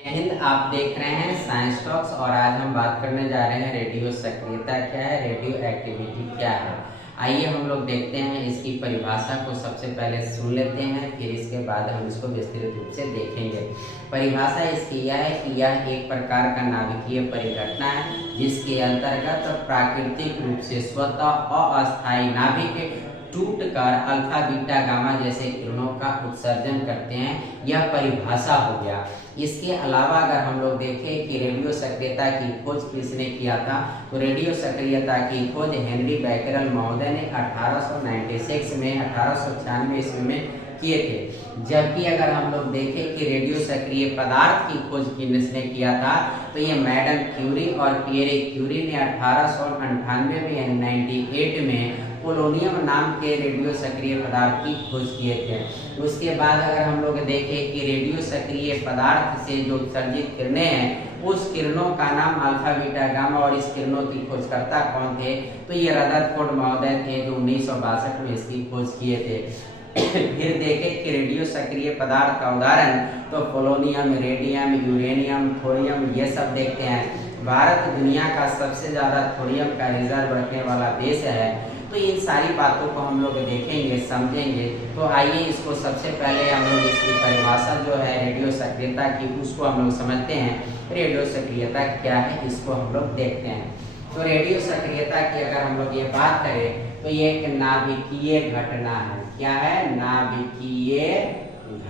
हिंद, आप देख रहे हैं साइंस टॉक्स और आज हम बात करने जा रहे हैं रेडियो सक्रियता क्या है, रेडियो एक्टिविटी क्या है। आइए हम लोग देखते हैं इसकी परिभाषा को सबसे पहले सुन लेते हैं, फिर इसके बाद हम इसको विस्तृत रूप से देखेंगे। परिभाषा इसकी यह है कि यह एक प्रकार का नाभिकीय परिघटना है जिसके अंतर्गत प्राकृतिक रूप से स्वतः अस्थायी नाभिक टूटकर अल्फा बीटा गामा जैसे किरणों का उत्सर्जन करते हैं। यह परिभाषा हो गया। इसके अलावा अगर हम लोग देखें कि रेडियो सक्रियता की खोज किसने किया था, तो रेडियो सक्रियता की खोज हेनरी बैकरल महोदय ने 1896 में 1896 ईस्वी में किए थे। जबकि अगर हम लोग देखें कि रेडियो सक्रिय पदार्थ की खोज किसने किया था, तो ये मैडम क्यूरी और पियरे क्यूरी ने 1898 में यानी 98 में पोलोनियम नाम के रेडियो सक्रिय पदार्थ की खोज किए थे। उसके बाद अगर हम लोग देखें कि रेडियो सक्रिय पदार्थ से जो उत्सर्जित किरणें हैं, उस किरणों का नाम अल्फा बीटा गामा और इस किरणों की खोजकर्ता कौन थे, तो ये रदरफोर्ड महोदय थे जो 1962 में इसकी खोज किए थे। फिर देखें कि रेडियो सक्रिय पदार्थ का उदाहरण तो पोलोनियम, रेडियम, यूरेनियम, थोरियम ये सब देखते हैं। भारत दुनिया का सबसे ज्यादा थोरियम का रिजर्व रखने वाला देश है। तो इन सारी बातों को हम लोग देखेंगे, समझेंगे। तो आइए इसको सबसे पहले हम लोग इसकी परिभाषा जो है रेडियो सक्रियता की, उसको हम लोग समझते हैं। रेडियो सक्रियता क्या है इसको हम लोग देखते हैं। तो रेडियो सक्रियता की अगर हम लोग ये बात करें तो ये एक नाभिकीय घटना है। क्या है? नाभिकीय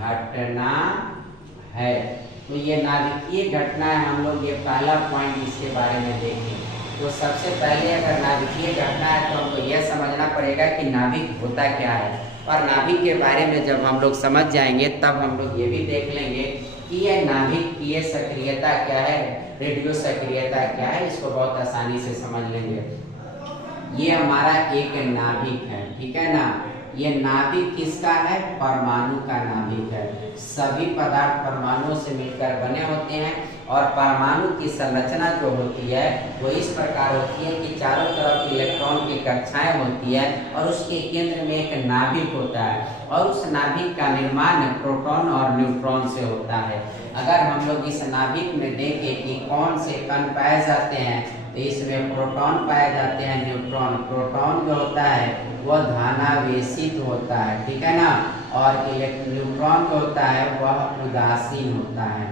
घटना है। तो ये नाभिकीय घटना है। हम लोग ये पहला पॉइंट इसके बारे में देखें। तो सबसे पहले अगर नाभिकीय घटना है तो हमको यह समझना पड़ेगा कि नाभिक होता क्या है, और नाभिक के बारे में जब हम लोग समझ जाएंगे तब हम लोग ये भी देख लेंगे कि यह नाभिकीय सक्रियता क्या है, रेडियो सक्रियता क्या है, इसको बहुत आसानी से समझ लेंगे। ये हमारा एक नाभिक है, ठीक है ना। ये नाभिक किसका है? परमाणु का नाभिक है। सभी पदार्थ परमाणुओं से मिलकर बने होते हैं और परमाणु की संरचना जो होती है वो इस प्रकार होती है कि चारों तरफ इलेक्ट्रॉन की कक्षाएं होती है और उसके केंद्र में एक नाभिक होता है और उस नाभिक का निर्माण प्रोटॉन और न्यूट्रॉन से होता है। अगर हम लोग इस नाभिक में देखें कि कौन से कण पाए जाते हैं, तो इसमें प्रोटॉन पाए जाते हैं, न्यूट्रॉन। प्रोटॉन जो होता है वह धनावेशित होता है, ठीक है ना, और न्यूट्रॉन जो होता है वह उदासीन होता है।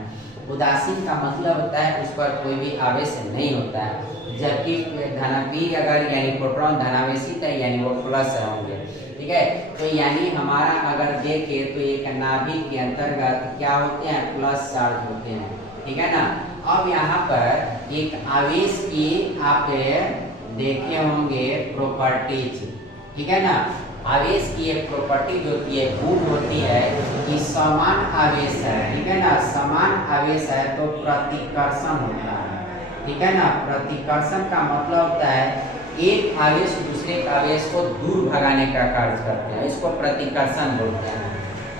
उदासीन का मतलब होता है उस पर कोई भी आवेश नहीं होता है, जबकि धनावेशी अगर यानी प्रोटॉन धनावेशित है यानी वो प्लस होंगे, ठीक है। तो यानी हमारा अगर देखें तो एक नाभिक के अंतर्गत क्या होते हैं? प्लस चार्ज होते हैं, ठीक है ना। अब यहाँ पर एक आवेश की आप देखे होंगे प्रॉपर्टीज, ठीक है ना। आवेश की एक प्रॉपर्टी जो होती है गुण होती है कि समान आवेश है, ठीक है ना। समान आवेश है तो प्रतिकर्षण होता है, ठीक है ना। प्रतिकर्षण का मतलब होता है एक आवेश दूसरे आवेश को दूर भगाने का कार्य करते हैं, इसको प्रतिकर्षण बोलते हैं।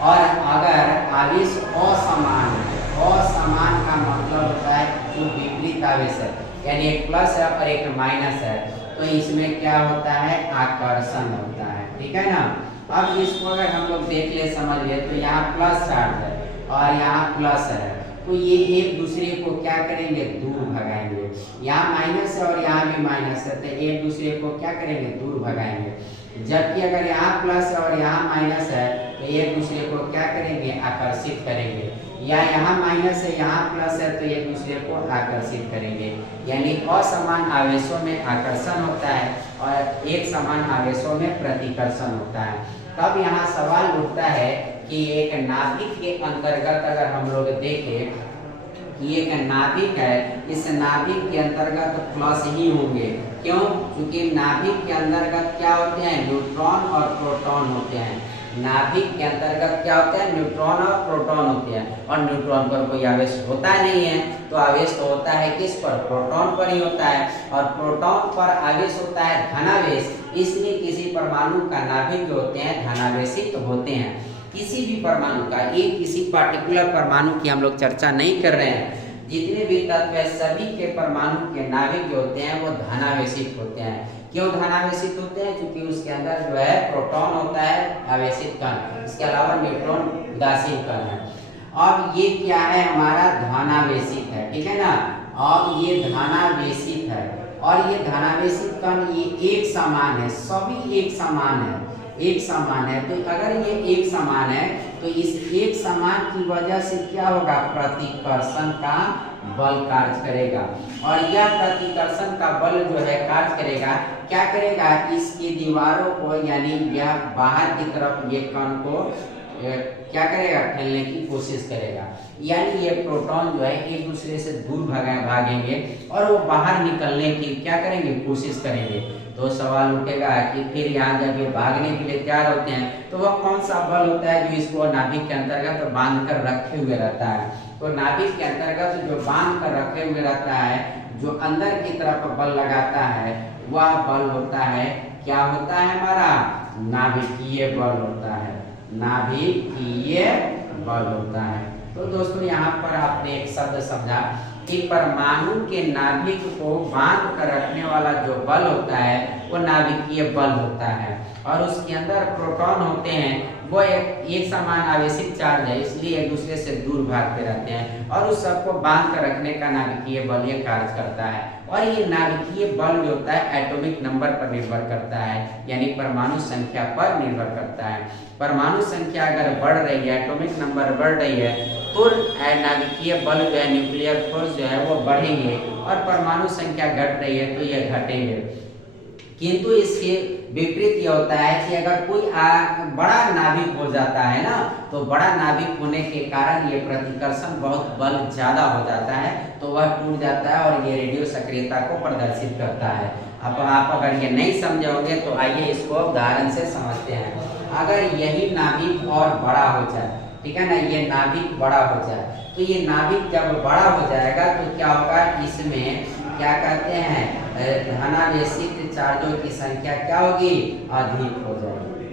और अगर आवेश असमान है, असमान का मतलब होता है जो विपरीत आवेश है, यानी एक प्लस है और एक माइनस है, तो इसमें क्या होता है? आकर्षण होता है, ठीक है ना। अब इसको अगर हम लोग देख ले, समझ ले, तो यहाँ प्लस चार्ज है और यहाँ प्लस है, तो ये एक दूसरे को क्या करेंगे? दूर भगाएंगे। यहाँ माइनस है और यहाँ भी माइनस है, तो एक दूसरे को क्या करेंगे? दूर भगाएंगे। जबकि अगर यहाँ प्लस है और यहाँ माइनस है तो एक दूसरे को क्या करेंगे? आकर्षित करेंगे। या यहाँ माइनस है यहाँ प्लस है तो एक दूसरे को आकर्षित करेंगे। यानी असमान आवेशों में आकर्षण होता है और एक समान आवेशों में प्रतिकर्षण होता है। तब यहाँ सवाल उठता है कि एक नाभिक के अंतर्गत अगर हम लोग देखें, ये एक नाभिक है, इस नाभिक के अंतर्गत प्लस ही होंगे। क्यों? क्योंकि नाभिक के अंतर्गत क्या होते हैं? न्यूट्रॉन और प्रोटॉन होते हैं। नाभिक के अंतर्गत क्या होते हैं? न्यूट्रॉन और प्रोटॉन होते हैं, और न्यूट्रॉन पर कोई आवेश होता नहीं है, तो आवेश तो होता है किस पर? प्रोटॉन पर ही होता है, और प्रोटॉन पर आवेश होता है धनावेश, इसलिए किसी परमाणु का नाभिक जो होते हैं धनावेशित होते हैं। किसी भी परमाणु का, एक किसी पार्टिकुलर परमाणु की हम लोग चर्चा नहीं कर रहे हैं, जितने भी तत्व है सभी के परमाणु के नाभिक जो होते हैं वो धनावेशित होते हैं। क्यों धनावेशित होते हैं? क्योंकि उसके अंदर जो है प्रोटॉन होता है आवेशित कण, इसके अलावा न्यूट्रॉन उदासीन कण है। अब ये क्या है, हमारा धनावेशित है, ठीक है ना। अब ये धनावेशित है और ये धनावेशित कण ये एक समान है, सभी एक समान है, एक समान है। तो अगर ये एक समान है तो इस एक समान की वजह से क्या होगा, प्रतिकर्षण का बल कार्य करेगा। और यह प्रतिकर्षण का बल जो है कार्य करेगा, क्या करेगा, इसकी दीवारों को यानी यह बाहर की तरफ ये कण को क्या करेगा, ठेलने की कोशिश करेगा। यानी ये प्रोटॉन जो है एक दूसरे से दूर भागेंगे और वो बाहर निकलने की क्या करेंगे, कोशिश करेंगे। तो सवाल उठेगा कि फिर यहाँ जब ये भागने के लिए तैयार होते हैं तो वह कौन सा बल होता है जो इसको नाभिक के अंतर्गत बांध कर रखे हुए रहता है। तो नाभिक के अंतर्गत जो बांध कर रखे हुए रहता है, जो अंदर की तरफ बल लगाता है, वह बल होता है, क्या होता है, हमारा नाभिकीय बल होता है, नाभिकीय बल होता है। तो दोस्तों यहाँ पर आपने एक शब्द समझा कि परमाणु के नाभिक को बांध कर रखने वाला जो बल होता है वो नाभिकीय बल होता है। और उसके अंदर प्रोटॉन होते हैं, वो एक समान आवेशित चार्ज है, इसलिए एक दूसरे से दूर भागते रहते हैं और उस सबको बांध कर रखने का नाभिकीय बल ये कार्य करता है। और ये नाभिकीय बल जो होता है एटॉमिक नंबर पर निर्भर करता है, यानी परमाणु संख्या पर निर्भर करता है। परमाणु संख्या अगर बढ़ रही है, एटॉमिक नंबर बढ़ रही है, तो नाभिकीय बल जो है, न्यूक्लियर फोर्स जो है वो बढ़ेंगे, और परमाणु संख्या घट रही है तो ये घटेंगे। किंतु इसके विपरीत ये होता है कि अगर कोई बड़ा नाभिक हो जाता है ना, तो बड़ा नाभिक होने के कारण ये प्रतिकर्षण बहुत बल ज्यादा हो जाता है, तो वह टूट जाता है और ये रेडियो सक्रियता को प्रदर्शित करता है। अब आप अगर ये नहीं समझोगे तो आइए इसको उदाहरण से समझते हैं। अगर यही नाभिक और बड़ा हो जाए, ठीक है ना, ये नाभिक बड़ा हो जाए, तो ये नाभिक जब बड़ा हो जाएगा तो क्या होगा, इसमें क्या कहते हैं, धनावेशित चार्जों की संख्या क्या होगी, अधिक हो जाएगी,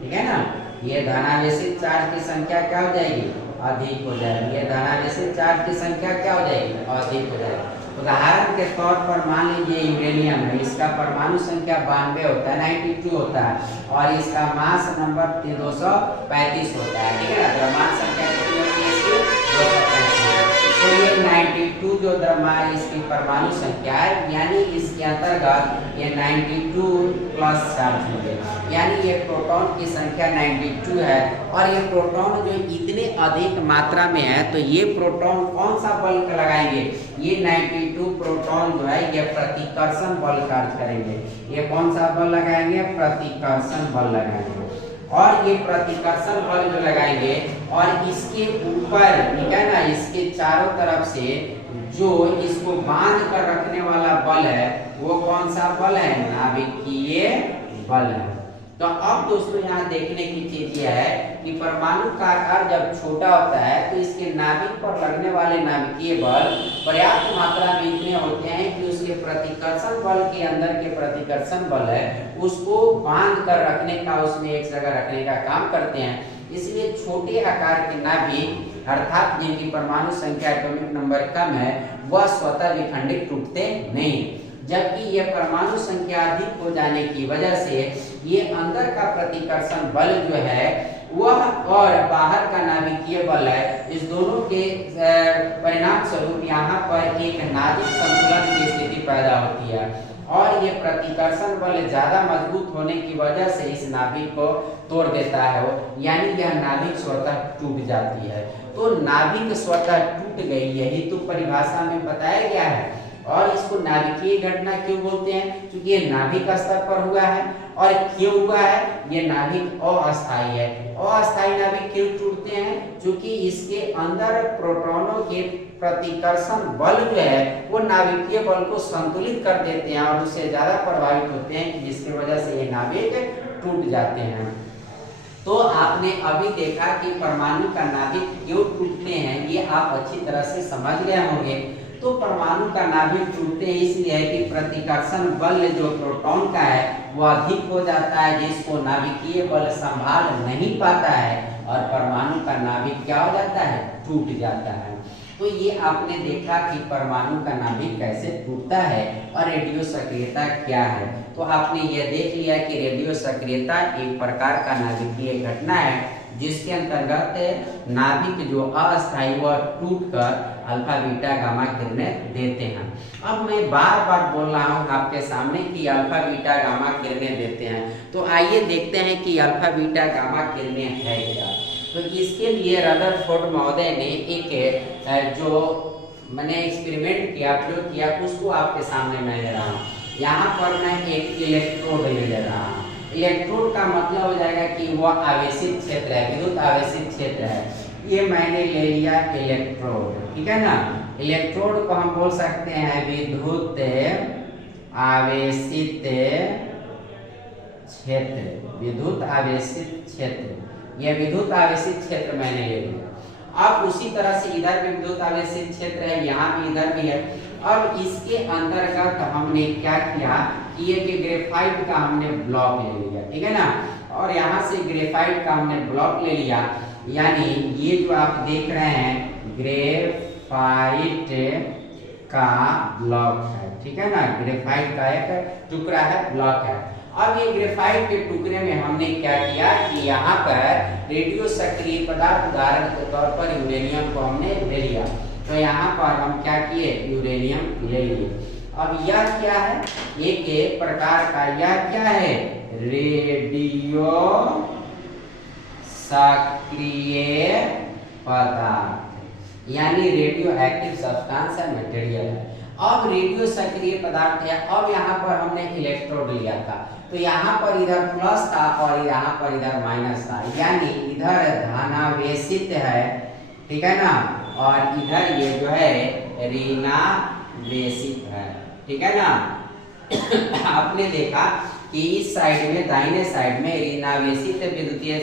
ठीक है ना। ये धनावेशित चार्ज की संख्या क्या हो जाएगी, अधिक हो जाएगी। ये धनावेशित चार्ज की संख्या क्या हो जाएगी, अधिक हो जाएगी। उदाहरण के तौर पर मान लीजिए यूरेनियम है, इसका परमाणु संख्या 92 होता है, 92 होता है, और इसका मास नंबर 235 होता है, ठीक है ना। द्रव्यमान संख्या कितनी होती है इसकी, 235। तो ये 92 जो द्रव्यमान इसकी परमाणु संख्या है, यानी इसके अंतर्गत ये 92 प्लस चार्ज हो गया, यानी ये प्रोटॉन की संख्या 92 है। और ये प्रोटॉन जो इतने अधिक मात्रा में है, तो ये प्रोटॉन कौन सा बल लगाएंगे, ये 92 प्रोटॉन जो है ये प्रतिकर्षण बल कार्य करेंगे। ये कौन सा बल लगाएंगे, प्रतिकर्षण बल लगाएंगे। और ये प्रतिकर्षण बल जो लगाएंगे और इसके ऊपर, ठीक है ना, इसके चारों तरफ से जो इसको बांध कर रखने वाला बल है वो कौन सा बल है, नाभिकीय बल है। तो अब दोस्तों यहाँ देखने की चीज यह है कि परमाणु का आकार जब छोटा होता है तो इसके नाभिक पर लगने वाले नाभिकीय बल पर्याप्त मात्रा में इतने होते हैं कि उसके प्रतिकर्षण बल के अंदर के प्रतिकर्षण बल है उसको बांध कर रखने का, उसमें एक जगह रखने का काम करते हैं। इसलिए छोटे आकार के नाभिक अर्थात जिनकी परमाणु संख्या एटॉमिक नंबर कम है वह स्वतः विखंडित टूटते नहीं, जबकि ये परमाणु संख्या अधिक हो जाने की वजह से ये अंदर का प्रतिकर्षण बल जो है वह और बाहर का नाभिकीय बल है, इस दोनों के परिणाम स्वरूप यहाँ पर एक नाभिक संतुलन की स्थिति पैदा होती है। और ये प्रतिकर्षण बल ज्यादा मजबूत होने की वजह से इस नाभिक को तोड़ देता है वो, यानी यह नाभिक स्वतः टूट जाती है। तो नाभिक स्वतः टूट गई, यही तो परिभाषा में बताया गया है। और इसको नाभिकीय घटना क्यों बोलते हैं, क्योंकि ये नाभिक स्तर पर हुआ है। और क्यों हुआ है, ये नाभिक अस्थायी है। अस्थायी नाभिक क्यों टूटते हैं, क्योंकि इसके अंदर प्रोटॉनों के प्रतिकर्षण बल जो है वो नाभिकीय बल को संतुलित कर देते हैं और उससे ज्यादा प्रभावित होते हैं, जिसकी वजह से ये नाभिक टूट जाते हैं। तो आपने अभी देखा कि परमाणु का नाभिक क्यों टूटते हैं, ये आप अच्छी तरह से समझ गए होंगे। तो परमाणु का नाभिक टूटते हैं इसलिए है कि प्रतिकर्षण बल जो प्रोटॉन का है वो अधिक हो जाता है, जिसको नाभिकीय बल संभाल नहीं पाता है और परमाणु का नाभिक क्या हो जाता है, टूट जाता है। तो ये आपने देखा कि परमाणु का नाभिक कैसे टूटता है और रेडियो सक्रियता क्या है। तो आपने ये देख लिया कि रेडियो सक्रियता एक प्रकार का नाभिकीय घटना है जिसके अंतर्गत नाभिक जो अस्थायी वह टूटकर अल्फा बीटा गामा किरणें देते हैं। अब मैं बार बार बोल रहा हूँ आपके सामने कि अल्फा बीटा गामा किरणें देते हैं, तो आइए देखते हैं कि अल्फा बीटा गामा किरणें है क्या। तो इसके लिए रदरफोर्ड महोदय ने एक जो मैंने एक्सपेरिमेंट किया, प्रयोग किया, उसको आपके सामने मैं ले रहा हूँ। यहाँ पर मैं एक इलेक्ट्रोड ले रहा हूँ। इलेक्ट्रोड का मतलब हो जाएगा कि वह आवेशित क्षेत्र है, विद्युत आवेशित क्षेत्र है। ये मैंने ले लिया इलेक्ट्रोड, ठीक है ना। इलेक्ट्रोड को हम बोल सकते हैं विद्युत आवेशित क्षेत्र, विद्युत आवेशित क्षेत्र। यह विद्युत आवेशित क्षेत्र मैंने ले लिया। अब उसी तरह से इधर भी विद्युत आवेशित क्षेत्र है, यहाँ भी, इधर भी है। अब इसके अंतर्गत हमने क्या किया कि एक ग्रेफाइट का हमने ब्लॉक ले लिया, ठीक है ना। और यहाँ से ग्रेफाइट का हमने ब्लॉक ले लिया, यानी ये जो आप देख रहे हैं ग्रेफाइट का ब्लॉक है, ठीक है ना। ग्रेफाइट का एक टुकड़ा है, ब्लॉक है। अब ये ग्रेफाइट के टुकड़े में हमने क्या किया कि यहाँ पर रेडियो सक्रिय पदार्थ उदाहरण के तौर पर यूरेनियम को हमने ले लिया। तो यहाँ पर हम क्या किए, यूरेनियम ले लिए। अब यह क्या है, एक प्रकार का यह क्या है, रेडियो सक्रिय पदार्थ, यानी रेडियो एक्टिव सब्सटेंस है, मटेरियल है। अब रेडियो सक्रिय पदार्थ है। अब यहाँ पर हमने इलेक्ट्रोड लिया था, तो यहाँ पर इधर प्लस था और यहाँ पर इधर माइनस था, यानी इधर धनावेशित है, ठीक है ना, और इधर ये जो है ऋणावेशित है, ठीक है ना। आपने देखा कि इस साइड में, दाहिने साइड में ऋणावेशित विद्युतीय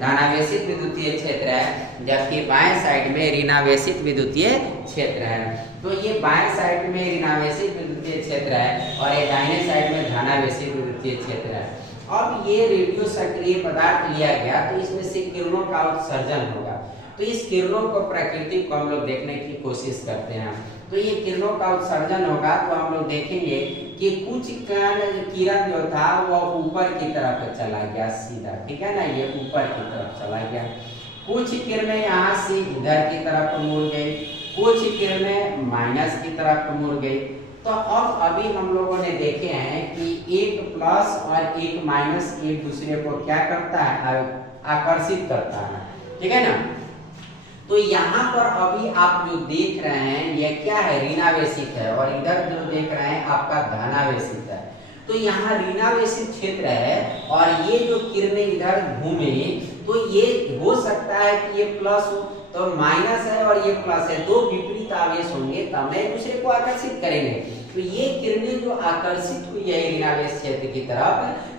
धनावेशित विद्युतीय क्षेत्र है, जबकि बाएं साइड में ऋणावेशित विद्युतीय क्षेत्र है। तो ये बाएं साइड में ऋणावेशित विद्युतीय क्षेत्र है और ये दाहिने साइड में धनावेशित विद्युतीय क्षेत्र है। अब ये रेडियो सक्रिय पदार्थ लिया गया, तो इसमें से किरणों का उत्सर्जन होगा। तो इस किरणों को, प्रकृति को हम लोग देखने की कोशिश करते हैं। तो ये किरणों का उत्सर्जन होगा, तो हम लोग देखेंगे कि कुछ किरण जो था वह ऊपर की तरफ चला गया सीधा, ठीक है ना, ये ऊपर की तरफ चला गया। कुछ किरणें यहाँ से इधर की तरफ मुड़ गई, कुछ किरणें माइनस की तरफ मुड़ गई। तो अब अभी हम लोगों ने देखे हैं कि एक प्लस और एक माइनस एक दूसरे को क्या करता है, आकर्षित करता है, ठीक है ना। तो यहाँ पर अभी आप जो देख रहे हैं ये क्या है, ऋणावेशित है, और इधर जो देख रहे हैं आपका धनावेशित है। तो यहाँ ऋणावेशित क्षेत्र है और ये जो किरणें इधर घूमे, तो ये हो सकता है कि ये प्लस हो, तो माइनस है और ये प्लस है, दो विपरीत आवेश होंगे तब एक दूसरे को आकर्षित करेंगे। तो ये किरणें जो आकर्षित हुई है ऋणावेश क्षेत्र की तरफ,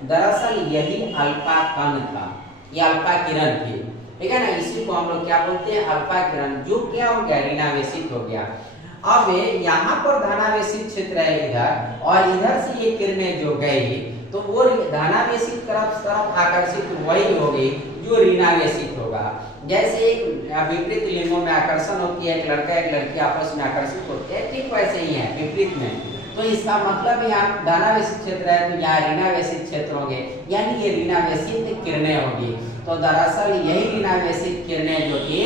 दरअसल यही अल्फा कण था, ये अल्फा किरण थी, ठीक है ना। इसी को हम लोग क्या बोलते हैं, अल्फा किरण, जो क्या हो गया, ऋणावेशित हो गया। अब यहाँ पर धनावेशित क्षेत्र है इधर, और इधर से ये किरणें जो गई, तो वो धनावेशित तरफ आकर्षित वही होगी जो ऋणावेशित होगा। जैसे विपरीत लिंगों में आकर्षण होती है, एक लड़का एक लड़की आपस में आकर्षित होते हैं, ठीक वैसे ही है विपरीत में। तो इसका मतलब यहाँ धनावेशित क्षेत्र है, तो यहाँ ऋणावेशित क्षेत्र होंगे, यानी ये ऋणावेशित किरणें होगी। तो दरअसल यही ऋणावेशित किरणें जो थी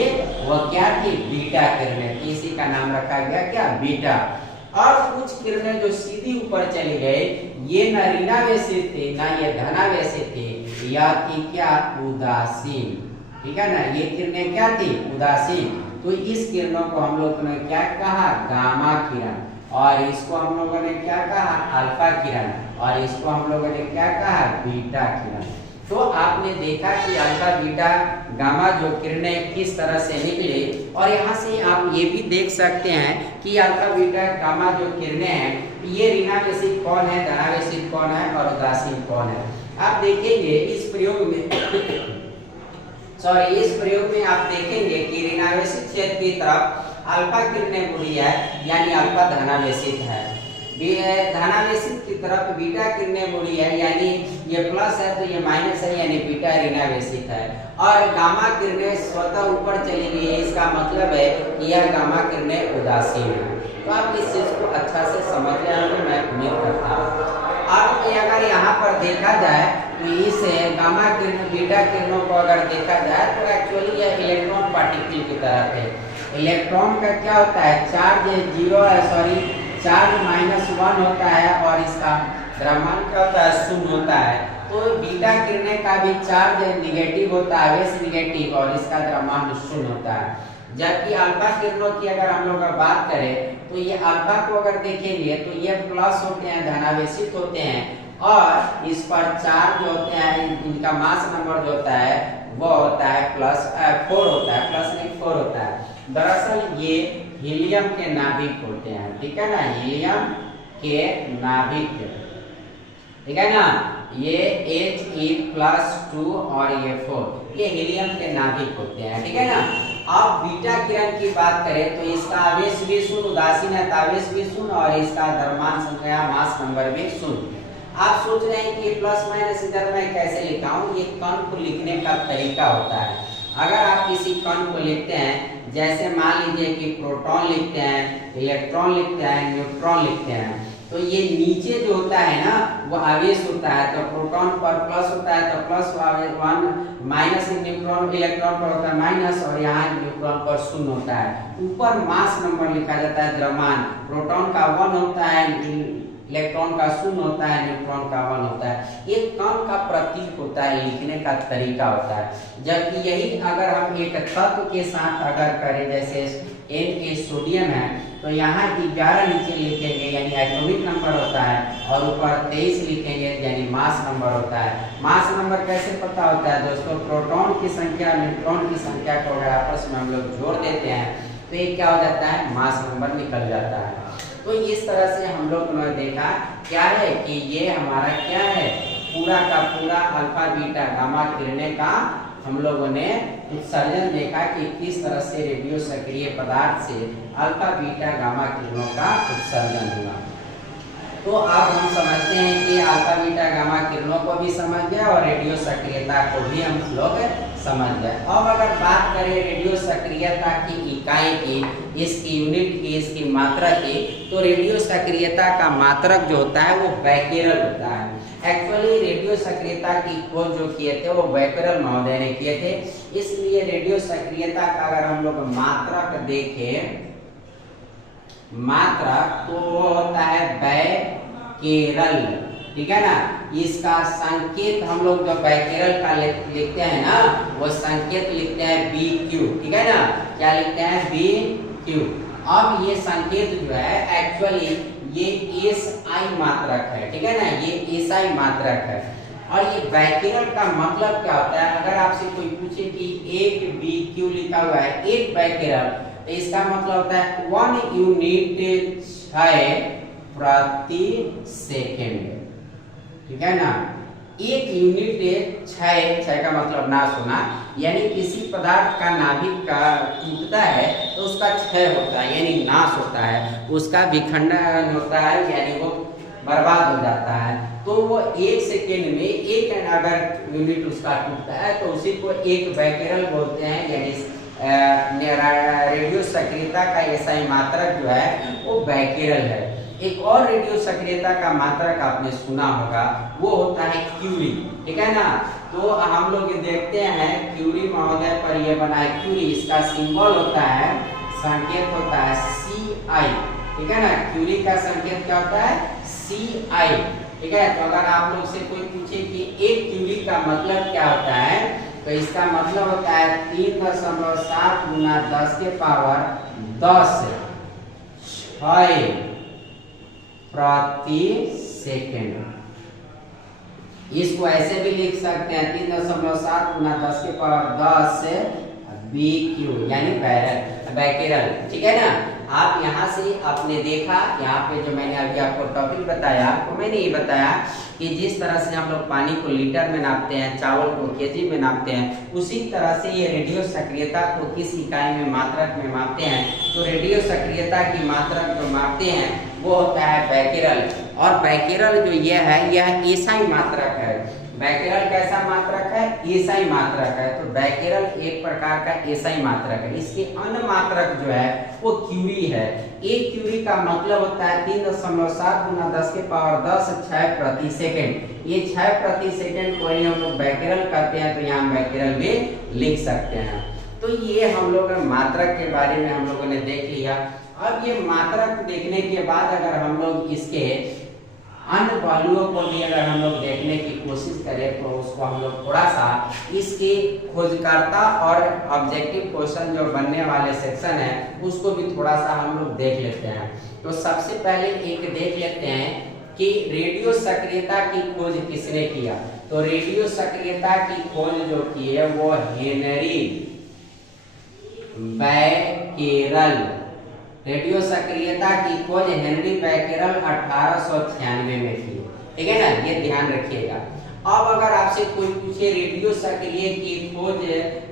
वह क्या थी, बीटा किरणें थी, इसी का नाम रखा गया क्या, बीटा। और कुछ किरणें जो सीधी ऊपर चली गई, ये न ऋणावेशित थी न ये धनावेशित थी, या थी क्या, उदासीन, ठीक है ना। ये किरणें क्या थी, उदासीन। तो इस किरणों को हम लोग ने क्या कहा, गामा किरण, और इसको हम लोगों ने क्या कहा, अल्फा किरण, और इसको हम लोगों ने क्या कहा, बीटा किरण। तो आपने देखा कि अल्फा बीटा गामा जो किरणें किस तरह से निकले, और यहाँ से आप ये भी देख सकते हैं कि अल्फा बीटा गामा जो किरणें हैं, ये ऋणावेशित कौन है, धनावेशित कौन है और उदासीन कौन है। आप देखेंगे इस प्रयोग में इस प्रयोग में आप देखेंगे कि ऋणावेशित क्षेत्र की तरफ अल्फा किरणें मुड़ी है, यानी अल्फा धनावेशित है। धनावेशित की तरफ बीटा किरणें मुड़ी है, यानी ये प्लस है तो ये माइनस है, यानी बीटा ऋणावेशित है। और गामा किरणें स्वतः ऊपर चली गई है, इसका मतलब है कि यह गामा किरणें उदासीन है। तो आप इस चीज को अच्छा से समझ रहे होंगे, मैं उम्मीद करता हूँ। अब अगर यहाँ पर देखा जाए तो तो इस गामा किरण बीटा किरणों को अगर देखा जाए तो एक्चुअली यह इलेक्ट्रॉन पार्टिकल की तरह थे। इलेक्ट्रॉन का क्या होता है, चार्ज चार्ज -1 होता है और इसका द्रव्यमान क्या होता है, शून्य होता है। तो बीटा किरणें का भी चार्ज नेगेटिव होता है, आवेश नेगेटिव, और इसका द्रव्यमान शून्य होता है। जबकि अल्फा किरणों की अगर हम लोग बात करें तो ये अल्फा को अगर देखेंगे तो ये प्लस होते हैं, धनावेशित होते हैं, और इस पर चार्ज होते हैं, इनका मास नंबर जो होता है वो होता है +4 होता है, +4 होता है। दरअसल ये हीलियम के नाभिक होते हैं, ठीक है ना, हीलियम के नाभिक, ठीक है ना, ये He+2 और ये 4 ये हीलियम के नाभिक होते हैं, ठीक है ना। अब बीटा किरण की बात करें तो इसका आवेश भी शून्य, उदासीन आवेश भी शून्य, और इसका द्रव्यमान संख्या मास नंबर भी शून्य। आप सोच रहे हैं कि प्लस माइनस इधर मैं कैसे लिखा हूँ, ये कण को लिखने का तरीका होता है। अगर आप किसी कण को लिखते हैं, जैसे मान लीजिए कि प्रोटॉन लिखते हैं, इलेक्ट्रॉन लिखते हैं, न्यूट्रॉन लिखते हैं, तो ये नीचे जो होता है ना वो आवेश होता है, तो प्रोटॉन पर प्लस होता है तो +1, माइनस न्यूट्रॉन इलेक्ट्रॉन पर होता है माइनस, और यहाँ न्यूट्रॉन पर शून्य होता है। ऊपर मास नंबर लिखा जाता है, द्रव्यमान, प्रोटॉन का 1 होता है, इलेक्ट्रॉन का 0 होता है, न्यूट्रॉन का 1 होता है। एक कण का प्रतीक होता है, लिखने का तरीका होता है। जबकि यही अगर हम एक तत्व के साथ अगर करें, जैसे Na सोडियम है, तो यहाँ 11 नीचे लिखेंगे यानी एटॉमिक नंबर होता है, और ऊपर 23 लिखेंगे यानी मास नंबर होता है। मास नंबर कैसे पता होता है दोस्तों, प्रोटॉन की संख्या न्यूट्रॉन की संख्या को अगर आपस में हम लोग जोड़ देते हैं तो ये क्या हो जाता है, मास नंबर निकल जाता है। तो इस तरह से हम लोग ने देखा क्या है कि ये हमारा क्या है, पूरा का पूरा अल्फा बीटा गामा किरणें का हम लोगों ने उत्सर्जन देखा कि किस तरह से रेडियो सक्रिय पदार्थ से अल्फा बीटा गामा किरणों का उत्सर्जन हुआ। तो अब हम समझते हैं कि अल्फा बीटा गामा किरणों को भी समझ गए और रेडियो सक्रियता को भी हम लोग समझ गए। अब अगर बात करें रेडियो सक्रियता की इकाई की, इसकी यूनिट की, इसकी मात्रा की, तो रेडियो सक्रियता का मात्रक जो होता है वो बैकेरल होता है। एक्चुअली रेडियो सक्रियता की खोज जो किए थे वो बैकेरल महोदय ने किए थे, इसलिए रेडियो सक्रियता का अगर हम लोग मात्रक देखें, मात्रक तो वो होता है बैकेरल, ठीक है ना। इसका संकेत हम लोग जो बैकेरल का लिखते हैं ना, वो संकेत लिखते हैं BQ, ठीक है ना, क्या लिखते हैं, BQ। अब ये संकेत जो है एक्चुअली ये SI मात्रक है, ठीक है ना, ये SI मात्रक है। और ये बैकेरल का मतलब क्या होता है, अगर आपसे कोई पूछे कि 1 BQ लिखा हुआ है, 1 बैकेरल, तो इसका मतलब होता है 1 यूनिट 6 प्रति सेकेंड, ठीक है ना। 1 यूनिट 6 का मतलब ना सुना, यानी किसी पदार्थ का नाभिक का टूटता है तो उसका क्षय होता है यानी नाश होता है, उसका विखंडन होता है यानी वो बर्बाद हो जाता है। तो वो 1 सेकेंड में 1 अगर यूनिट उसका टूटता है तो उसी को 1 बैकेरल बोलते हैं, यानी रेडियो सक्रियता का SI मात्रक जो है वो बैकेरल है। एक और रेडियो सक्रियता का मात्रक आपने सुना होगा, वो होता है क्यूरी, ठीक है ना। तो हम लोग देखते हैं क्यूरी महोदय पर ये बना है क्यूरी, इसका सिंबल होता है, संकेत होता है CI, ठीक है ना। क्यूरी का संकेत क्या होता है, CI, ठीक है। तो अगर आप लोग से कोई पूछे कि 1 क्यूरी का मतलब क्या होता है, तो इसका मतलब होता है 3.7 गुना 10 के पावर 10 6 प्रति सेकेंड। इसको ऐसे भी लिख सकते हैं 3.7 गुना 10 के पावर 10 BQ यानी बैकेरल, ठीक है ना। आप यहाँ से आपने देखा, यहाँ पे जो मैंने अभी आपको टॉपिक बताया, आपको मैंने ये बताया कि जिस तरह से हम लोग पानी को लीटर में नापते हैं, चावल को केजी में नापते हैं, उसी तरह से ये रेडियो सक्रियता को किस इकाई में मात्रक में मापते हैं। तो रेडियो सक्रियता की मात्रक जो मापते हैं वो होता है बैकेरल, और बैकेरल जो ये है यह SI मात्रक है। बैकेरल कैसा मात्रक है? एसआई मात्रक है। तो बैकेरल एक प्रकार का एसआई मात्रक है। इसके अन्य मात्रक जो है वो क्यूरी है। एक क्यूरी का मतलब होता है 3.7 × 10⁻10 6 प्रति सेकंड। ये 6 प्रति सेकंड को ही हम लोग बैकेरल कहते हैं, तो यहाँ बैकेरल भी लिख सकते हैं। तो ये हम लोग मात्रक के बारे में हम लोगों ने देख लिया। अब ये मात्रक देखने के बाद अगर हम लोग इसके अन्य पहलुओं को भी अगर हम लोग देखने की कोशिश करें तो उसको हम लोग थोड़ा सा इसके खोजकर्ता और ऑब्जेक्टिव क्वेश्चन जो बनने वाले सेक्शन है उसको भी थोड़ा सा हम लोग देख लेते हैं। तो सबसे पहले एक देख लेते हैं कि रेडियो सक्रियता की खोज किसने किया। तो रेडियो सक्रियता की खोज जो की है वो हेनरी बैकेरल, रेडियो सक्रियता की खोज हेनरी बैकेरल 1896 में की। ठीक है ना, ये ध्यान रखिएगा। अब अगर आपसे कोई पूछे रेडियो सक्रिय की खोज,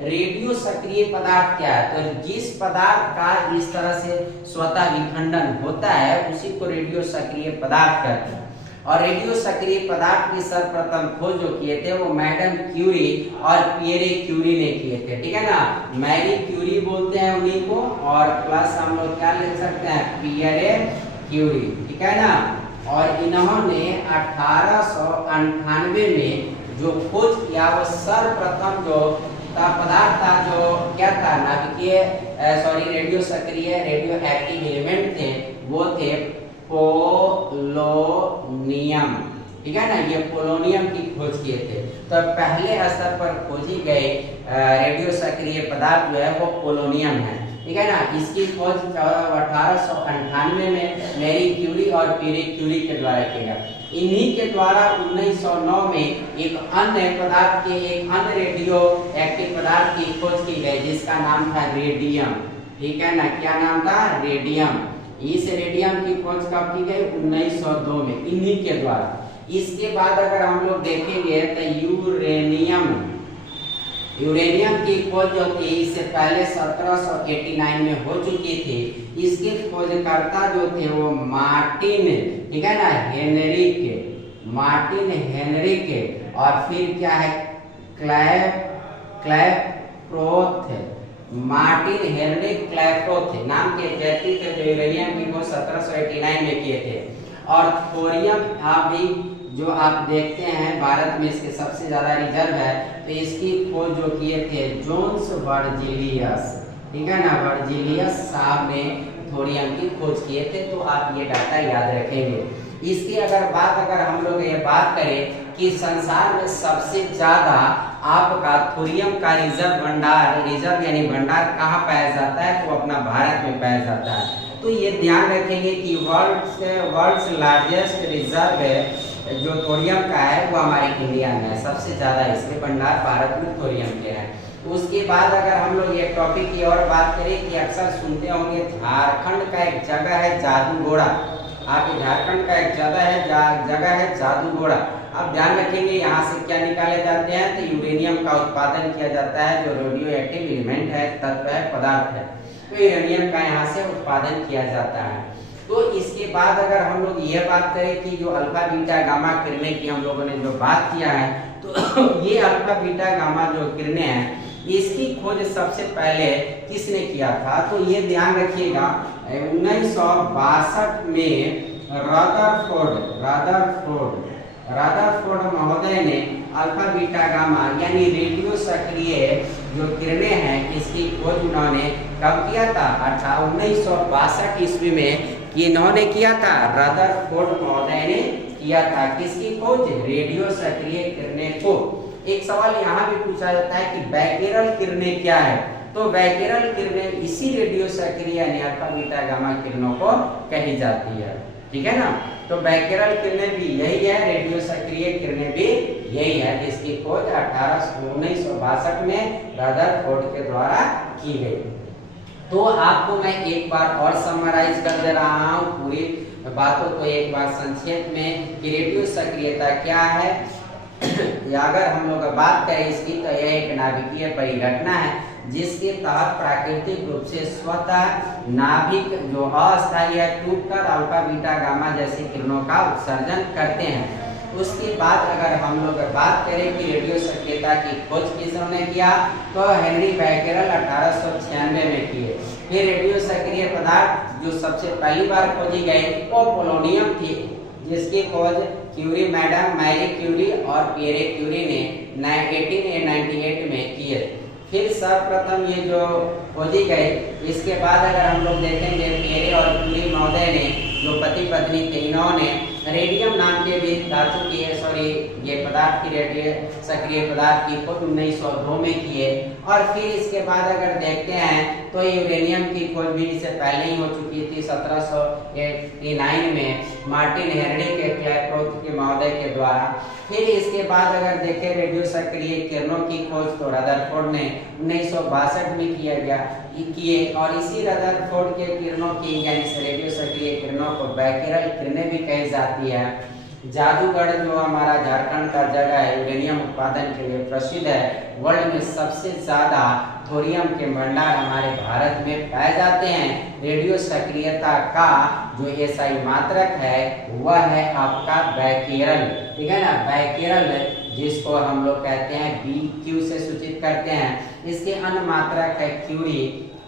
रेडियो सक्रिय पदार्थ क्या है, तो जिस पदार्थ का इस तरह से स्वतः विखंडन होता है उसी को रेडियो सक्रिय पदार्थ कहते हैं। और रेडियो सक्रिय पदार्थ की सर्वप्रथम खोज जो किए थे वो मैडम क्यूरी और पियरे क्यूरी ने किए थे। ठीक है ना, मैरी क्यूरी बोलते हैं उन्हीं को, और प्लस हम लोग क्या लिख सकते हैं, पियरे क्यूरी। ठीक है ना, और इन्होंने 1898 में जो खोज किया वो सर्वप्रथम जो पदार्थ था जो क्या था, नाभिकीय रेडियो सक्रिय रेडियो एक्टिव एलिमेंट थे वो थे पोलोनियम। ठीक है ना, ये पोलोनियम की खोज किए थे। तो पहले स्तर पर खोजी गई रेडियो सक्रिय पदार्थ जो है वो पोलोनियम है। ठीक है ना, इसकी खोज 1898 में मैरी क्यूरी और पियरे क्यूरी के द्वारा किया। इन्हीं के द्वारा 1909 में एक अन्य पदार्थ के एक अन्य रेडियो एक्टिव पदार्थ की खोज की गई जिसका नाम था रेडियम। ठीक है ना, क्या नाम था, रेडियम। इस रेडियम की खोज कब की गई, 1902 में, इन्हीं के द्वारा। इसके बाद अगर हम लोग देखेंगे तो यूरेनियम की खोज जो थी इससे पहले 1789 में हो चुकी थी। इसके खोजकर्ता जो थे वो मार्टिन, ठीक है ना, मार्टिन हेनरिक, और फिर क्या है, क्लैप्रोथ, मार्टिन हेनरिक क्लैप्रोथ नाम के व्यक्ति थे जो यूरेनियम की खोज 1789 में किए थे। और थोरियम अभी जो आप देखते हैं भारत में इसके सबसे ज्यादा रिजर्व है, तो इसकी खोज जो किए थे जोन्स वर्जिलियस। ठीक है ना, वर्जिलियस साहब ने थोरियम की खोज किए थे। तो आप ये डाटा याद रखेंगे। इसकी अगर हम लोग ये बात करें कि संसार में सबसे ज्यादा आपका थोरियम का रिजर्व यानी भंडार कहाँ पाया जाता है, तो अपना भारत में पाया जाता है। तो ये ध्यान रखेंगे कि वर्ल्ड्स लार्जेस्ट रिजर्व जो थोरियम का है वो हमारे इंडिया में है, सबसे ज्यादा इसके भंडार भारत में थोरियम के हैं। उसके बाद अगर हम लोग ये टॉपिक की और बात करें कि अक्सर सुनते होंगे झारखंड का एक जगह है जादूगोड़ा। आपके झारखंड का एक जगह है जादूगोड़ा। अब ध्यान रखेंगे यहाँ से क्या निकाले जाते हैं, तो यूरेनियम का उत्पादन किया जाता है जो रेडियो एक्टिव एलिमेंट है, तत्व है, पदार्थ है। तो यूरेनियम का यहाँ से उत्पादन किया जाता है। तो इसके बाद अगर हम लोग ये बात करें कि जो अल्फा बीटा गामा किरणें की हम लोगों ने जो बात किया है, तो ये अल्फा बीटा गामा जो किरणें हैं इसकी खोज सबसे पहले किसने किया था, तो ये ध्यान रखिएगा 1962 में रदरफोर्ड महोदय ने अल्फा बीटा गामा यानी रेडियो सक्रिय जो किरणें हैं इसकी खोज उन्होंने कब किया था, 1962 ईस्वी में इन्होंने किया था, रदरफोर्ड महोदय ने किया था। किसकी खोज, रेडियो सक्रिय किरणें को। एक सवाल यहाँ भी पूछा जाता है कि बैकेरल किरणें क्या है, तो बैकेरल किरणें इसी रेडियो सक्रिय यानी अल्फा बीटा गामा किरणों को कही जाती है। ठीक है ना, तो बैकेरल किरणें भी यही है, रेडियो सक्रिय किरणें भी यही है, जिसकी खोज 1962 में रदरफोर्ड के द्वारा की गई। तो आपको मैं एक बार और समराइज कर दे रहा हूँ पूरी बातों को एक बार संक्षेप में कि रेडियो सक्रियता क्या है। अगर हम लोग बात करें इसकी तो यह एक नाभिकीय परिघटना है जिसके तहत प्राकृतिक रूप से स्वतः नाभिक जो अस्थायी है टूटकर अल्फा बीटा गामा जैसी किरणों का उत्सर्जन करते हैं। उसके बाद अगर हम लोग बात करें कि रेडियो सक्रियता की खोज किसने किया, तो हेनरी बैकेरल 1896 में किए। फिर रेडियो सक्रिय पदार्थ जो सबसे पहली बार खोजी गई वो पोलोनियम थी, जिसकी खोज क्यूरी, मैडम मैरी क्यूरी और पियरे क्यूरी ने 1898 में किए। फिर सर्वप्रथम ये जो खोजी गई, इसके बाद अगर हम लोग देखेंगे पियरे और क्यूरी महोदय ने, जो पति पत्नी थे, इन्होंने रेडियम नाम के भी धातु की ये पदार्थ की रेडियो सक्रिय पदार्थ की खोज 1902 में किए। और फिर इसके बाद अगर देखते हैं तो यूरेनियम की खोज भी इससे पहले ही हो चुकी थी 1789 में मार्टिन हेनरी के क्लैरक्रोथ के महोदय के द्वारा। फिर इसके बाद अगर देखें रेडियो सक्रिय किरणों की खोज तो रदरफोर्ड ने 1962 में किए और इसी रदरफोर्ड के किरणों की यानी रेडियो सक्रिय किरणों को बैकेरल किरणें भी कही जाती है। जादूगढ़ जो हमारा झारखंड का जगह है यूरेनियम उत्पादन के लिए प्रसिद्ध है, वर्ल्ड में सबसे ज्यादा थोरियम के भंडार हमारे भारत में पाए जाते हैं। रेडियो सक्रियता का जो एसआई मात्रक है वह है आपका बैकेरल, ठीक है ना, बैकेरल, जिसको हम लोग कहते हैं BQ से सूचित करते हैं। इसके अन्य मात्रक है क्यूरी।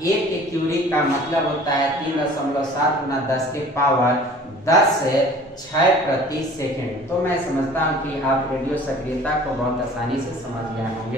एक क्यूरी का मतलब होता है 3.7 × 10⁶ प्रति सेकंड। तो मैं समझता हूँ कि आप रेडियो सक्रियता को बहुत आसानी से समझ गए होंगे।